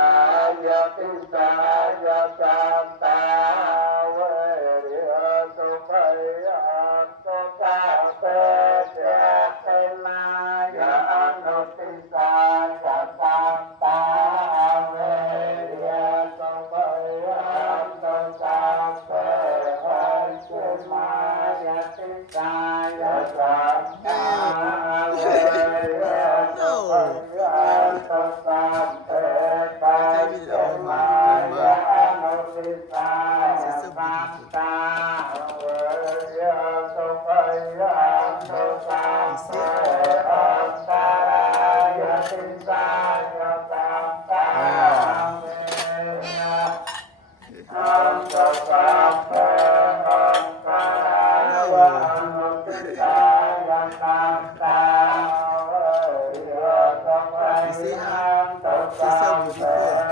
ายติสายสัมตาเวริยสุปยังสุขะเตเจเตนายอนุติสายสัมตาเวริยสุปยังสุขะเตหันสุมายติสายสัมตาเวริยสุปยังสุขะเตปัจจมายอนุติสายสัมตาเวริยสุปยังสุขะเตอันตรายติสายสัมตาเวริยอันสุขะเตอันตรายอนุติสายสัมตาเวริยสุปยังสุขะเต